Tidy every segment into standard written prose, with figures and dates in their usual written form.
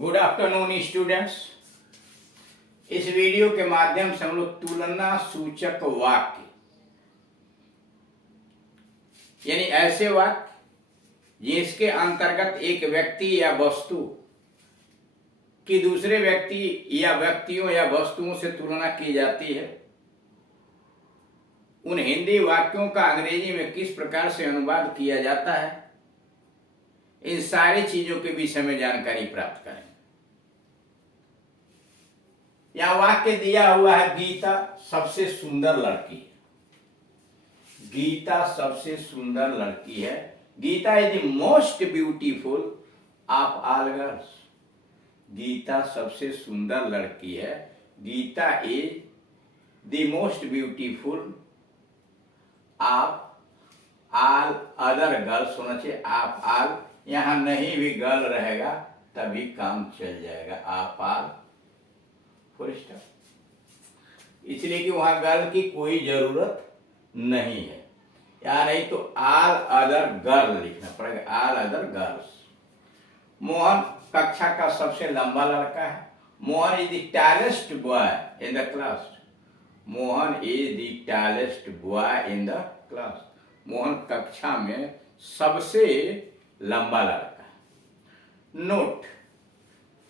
Good afternoon students. इस video के माध्यम से हम लोग तुलना सूचक वाक्य यानी ऐसे वाक्य जिसके अंतर्गत एक व्यक्ति या वस्तु की दूसरे व्यक्ति या व्यक्तियों या वस्तुओं से तुलना की जाती है, उन हिंदी वाक्यों का अंग्रेजी में किस प्रकार से अनुवाद किया जाता है, इन सारी चीजों के विषय में जानकारी प्राप्त करें। यह वाक्य दिया हुआ है, गीता सबसे सुंदर लड़की है। गीता सबसे सुंदर लड़की है। Gita is the most beautiful of all girls. Gita सबसे सुंदर लड़की है। Gita is the most beautiful of all other girls होना चाहिए। आप ऑल, यहां नहीं भी गर्ल रहेगा तभी काम चल जाएगा। आप ऑल फुल स्टॉप, इसलिए कि वहां गर्ल की कोई जरूरत नहीं है। या नहीं तो ऑल अदर गर्ल लिखना पड़ेगा, ऑल अदर गर्ल्स। मोहन कक्षा का सबसे लंबा लड़का है। Mohan is the tallest boy in the class. Mohan is the tallest boy in the class. Mohan कक्षा में सबसे लंबा लड़का है। नोट,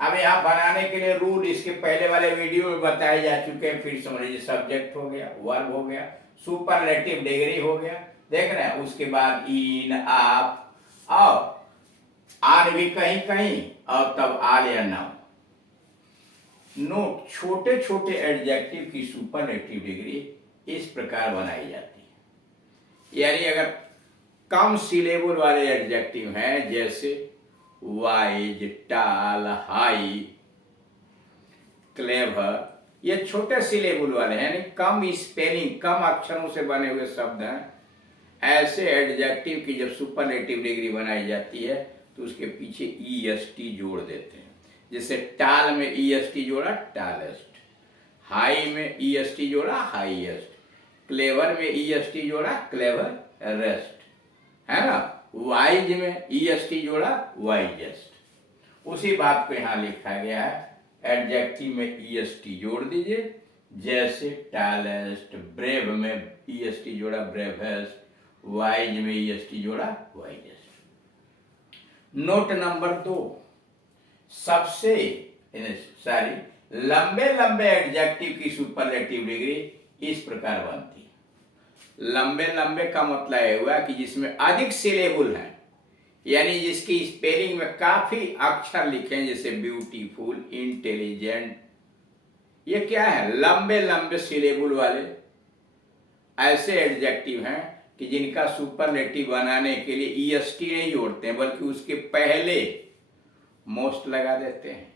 अब यहाँ बनाने के लिए रूल इसके पहले वाले वीडियो में बताए जा चुके हैं, फिर समझ लीजिए। सब्जेक्ट हो गया, वर्ब हो गया, सुपरलेटिव डिग्री हो गया, देख रहे हैं। उसके बाद इन, आप, और आर भी कहीं कहीं, और तब आर या नाउन। नोट, छोटे छोटे एडजेक्टिव की सुपरलेटिव डिग्री इस प्रकार बनाई जाती है। यानी अगर कम सिलेबल वाले एडजेक्टिव हैं, जैसे वाइज, टाल, हाई, क्लेवर, ये छोटे सिलेबल वाले हैं, यानी कम स्पेलिंग, कम अक्षरों से बने हुए शब्द हैं। ऐसे एडजेक्टिव की जब सुपरलेटिव डिग्री बनाई जाती है तो उसके पीछे ईएसटी जोड़ देते हैं। जैसे टाल में ईएसटी जोड़ा, टालेस्ट। हाई में ईएसटी जोड़ा, हाईएस्ट। क्लेवर में ईएसटी जोड़ा, क्लेवर रेस्ट, है ना। वाइज में ईएसटी जोड़ा, वाइजेस्ट। उसी बात को यहां लिखा गया है, एडजेक्टिव में ईएसटी जोड़ दीजिए। जैसे टैलेस्ट, ब्रेव में ईएसटी जोड़ा, ब्रेवेस्ट। वाइज में ईएसटी जोड़ा, वाइजेस्ट। नोट नंबर 2, सबसे लंबे लंबे एडजेक्टिव की सुपरलेटिव डिग्री इस प्रकार बनती है। लंबे लंबे का मतलब हुआ कि जिसमें अधिक सिलेबल है, यानी जिसकी स्पेलिंग में काफी अक्षर लिखे हैं, जैसे ब्यूटीफुल, इंटेलिजेंट। ये क्या है? लंबे लंबे सिलेबल वाले ऐसे एडजेक्टिव हैं कि जिनका सुपरलेटिव बनाने के लिए ईएसटी नहीं जोड़ते हैं, बल्कि उसके पहले मोस्ट लगा देते हैं।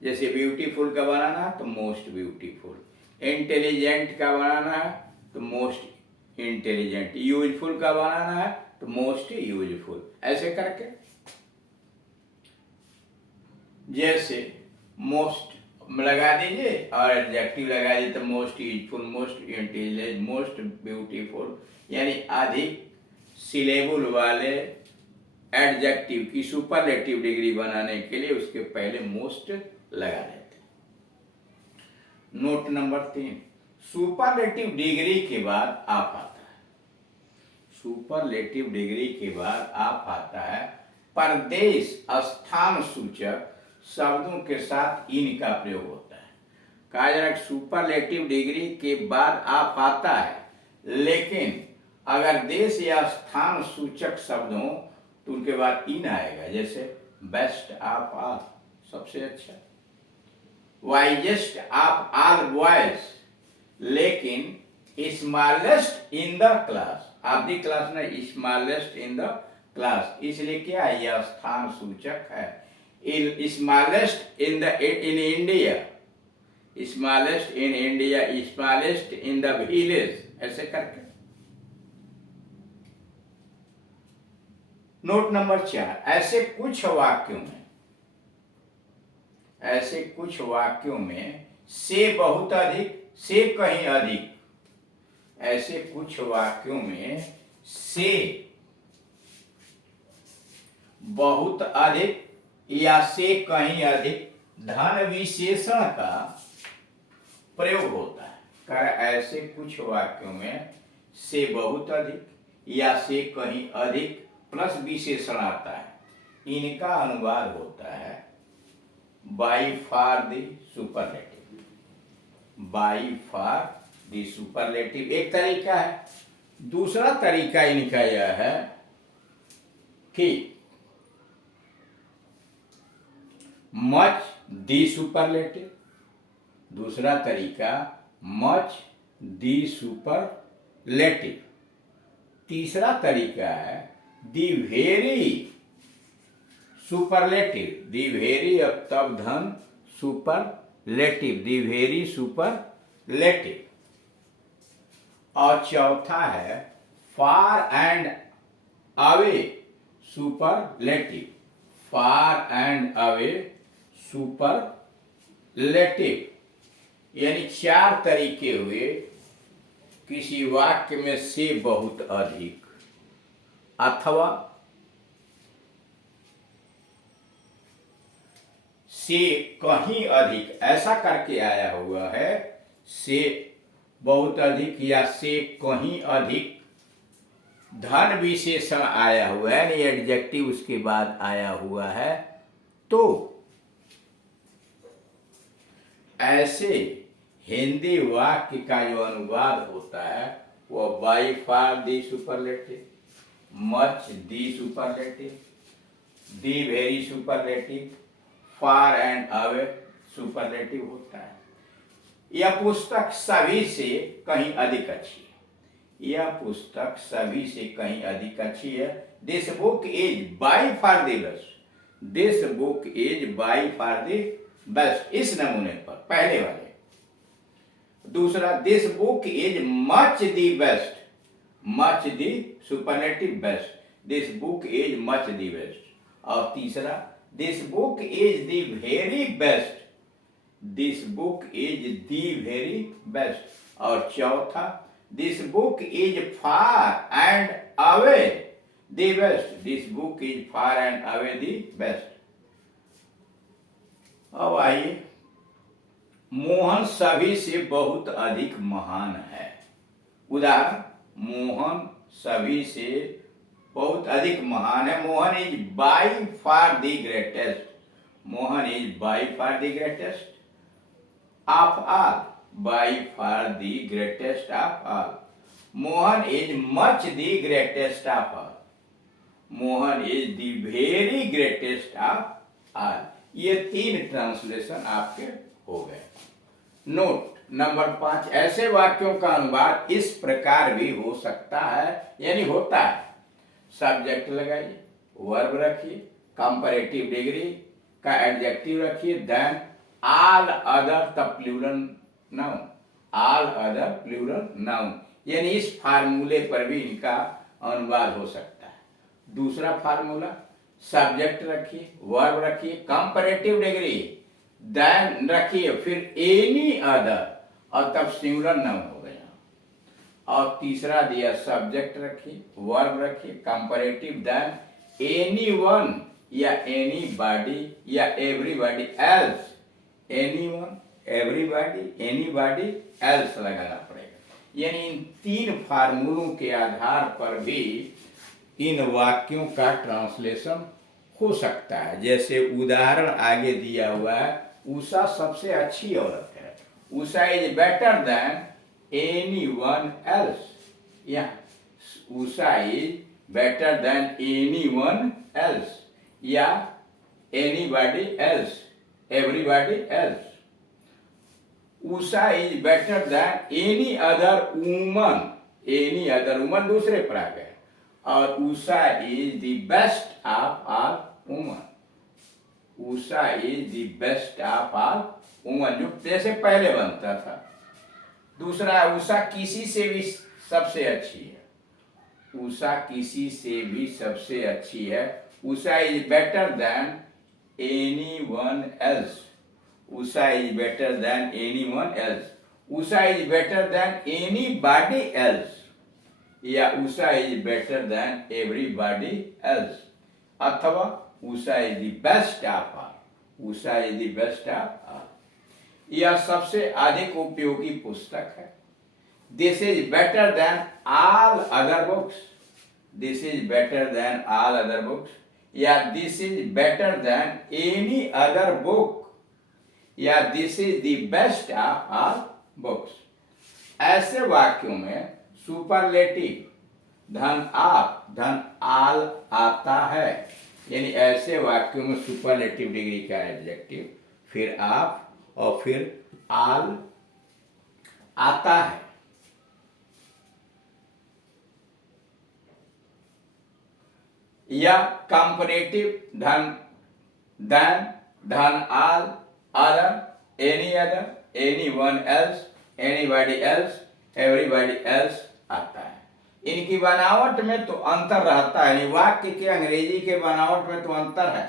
जैसे ब्यूटीफुल का बनाना है तो मोस्ट ब्यूटीफुल, इंटेलिजेंट का बनाना है तो मोस्ट इंटेलिजेंट, यूजफुल का बनाना है तो मोस्ट यूजफुल, ऐसे करके। जैसे मोस्ट लगा दीजिए और एडजेक्टिव लगा दीजिए तो most useful, most intelligent, most beautiful. यानी अधिक सिलेबल वाले एडजेक्टिव की सुपरलेटिव डिग्री बनाने के लिए उसके पहले मोस्ट लगा देते हैं। नोट नंबर 3, सुपरलेटिव डिग्री के बाद आप आता है। सुपरलेटिव डिग्री के बाद आप आता है प्रदेश स्थान सूचक शब्दों के साथ इन का प्रयोग होता है। कहा जा रहा है सुपरलेटिव डिग्री के बाद आप आता है, लेकिन अगर देश या स्थान सूचक शब्द हो तो उनके बाद इन आएगा। जैसे बेस्ट ऑफ ऑल, सबसे अच्छा। वाइजेस्ट ऑफ ऑल बॉयज, लेकिन smallest in the class, of the class नहीं, स्मॉलेस्ट इन द क्लास। इसलिए क्या है? यह स्थान सूचक है। Smallest in India, smallest in India, smallest in the village, ऐसे करके। नोट नंबर 4, ऐसे कुछ वाक्यों में से बहुत अधिक, से कहीं अधिक, ऐसे कुछ वाक्यों में से बहुत अधिक या से कहीं अधिक धन विशेषण का प्रयोग होता है। कर ऐसे कुछ वाक्यों में से बहुत अधिक या से कहीं अधिक प्लस विशेषण आता है, इनका अनुवाद होता है by far the superlative. By far the superlative एक तरीका है। दूसरा तरीका इनका यह है कि मच दी सुपरलेटिव। दूसरा तरीका मच दी सुपरलेटिव। तीसरा तरीका है दी वेरी सुपरलेटिव। दी वेरी अब तब धन सुपरलेटिव, दी वेरी सुपरलेटिव। और चौथा है far and away superlative. Far and away superlative. यानी चार तरीके हुए किसी वाक्य में से बहुत अधिक अथवा से कहीं अधिक ऐसा करके आया हुआ है। से बहुत अधिक या से कहीं अधिक धन विशेषण आया हुआ है, यानी एडजेक्टिव उसके बाद आया हुआ है, तो ऐसे हिंदी वाक्य का जो अनुवाद होता है वह by far the superlative, much the superlative, the very superlative, far and away superlative होता है। यह पुस्तक सभी से कहीं अधिक अच्छी है। यह पुस्तक सभी से कहीं अधिक अच्छी है। This book is by far the best. This book is by far the best. इस नमूने पर पहले वाले। दूसरा this book is much the best. Much the superlative best. This book is much the best. और तीसरा this book is the very best. This book is the very best. और चौथा this book is far and away the best. This book is far and away the best. अब आइए, मोहन सभी से बहुत अधिक महान है। उदाहरण, मोहन सभी से बहुत अधिक महान है। Mohan is by far the greatest. Mohan is by far the greatest of all. By far the greatest of all. Mohan is much the greatest of all. Mohan is the very greatest of all. ये तीन ट्रांसलेशन आपके हो गए। Note number 5, ऐसे वाक्यों का अनुवाद इस प्रकार भी हो सकता है, यानी होता है। सब्जेक्ट लगाइए, वर्ब रखिए, कंपैरेटिव डिग्री का एडजेक्टिव रखिए, then all other the plural noun. All other plural noun, यानी इस फार्मूले पर भी इनका अनुवाद हो सकता है। दूसरा फार्मूला, सब्जेक्ट रखिए, वर्ब रखिए, कंपैरेटिव डिग्री, देन रखिए, फिर एनी अदर, और तब सिंगुलर नाउन हो गया। और तीसरा दिया सब्जेक्ट रखिए, वर्ब रखिए, कंपैरेटिव, देन एनी वन या एनी बॉडी या everybody else. Any one, everybody, anybody else लगाना पड़ेगा। यानी इन तीन फार्मूलों के आधार पर भी इन वाक्यों का ट्रांसलेशन हो सकता है। जैसे उदाहरण आगे दिया हुआ है, उषा सबसे अच्छी औरत है। Usha is better than anyone else. यहाँ Usha is better than anyone else या anybody else, everybody else. Usha is better than any other woman. Any other woman दूसरे पर आ गए। और Usha is the best of all woman. Usha is the best of all woman, जो जैसे पहले बनता था। दूसरा, उषा किसी से भी सबसे अच्छी है। उषा किसी से भी सबसे अच्छी है। Usha is better than anyone else. Usha is better than anyone else. Usha is better than anybody else या Usha is better than everybody else. अथवा Usha is the best of all Usha is the best of all. यह सबसे अधिक उपयोगी पुस्तक है। This is better than all other books. This is better than all other books, या this is better than any other book, या this is the best of all books. ऐसे वाक्यों में सुपरलेटिव धन ऑफ धन ऑल आता है, यानी ऐसे वाक्यों में सुपरलेटिव डिग्री का एडजेक्टिव फिर ऑफ और फिर ऑल आता है। या कंपैरेटिव धन देन धन all other any one else anybody else everybody else आता है। इनकी बनावट में तो अंतर रहता है, वाक्य के अंग्रेजी के बनावट में तो अंतर है,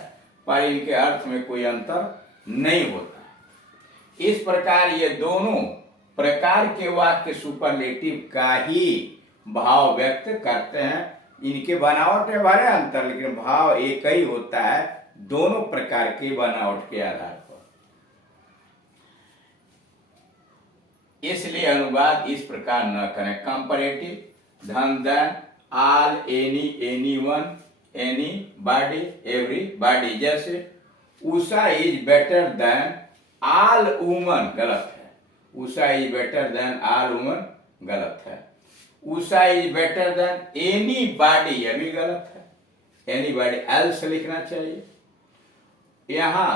पर इनके अर्थ में कोई अंतर नहीं होता है। इस प्रकार ये दोनों प्रकार के वाक्य सुपरलेटिव का ही भाव व्यक्त करते हैं। इनके बनावट में भले अंतर, लेकिन भाव एक ही होता है दोनों प्रकार के बनावट के आधार पर। इसलिए अनुवाद इस प्रकार न करें। Comparative than than all anyone anybody everybody, जैसे Usha is better than all woman, गलत है। Usha is better than all woman गलत है। Usha is better than anybody, यह भी गलत है। एनी बॉडी एल्स लिखना चाहिए। यहां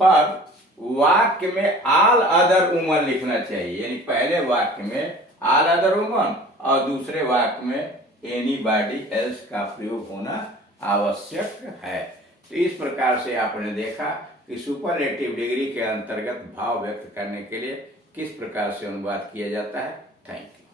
पर वाक्य में ऑल अदर वुमन लिखना चाहिए, यानी पहले वाक्य में ऑल अदर वुमन और दूसरे वाक्य में एनी बॉडी एल्स का प्रयोग होना आवश्यक है। तो इस प्रकार से आपने देखा कि सुपरलेटिव डिग्री के अंतर्गत भाव व्यक्त करने के लिए किस प्रकार से अनुवाद किया जाता है। Thank you.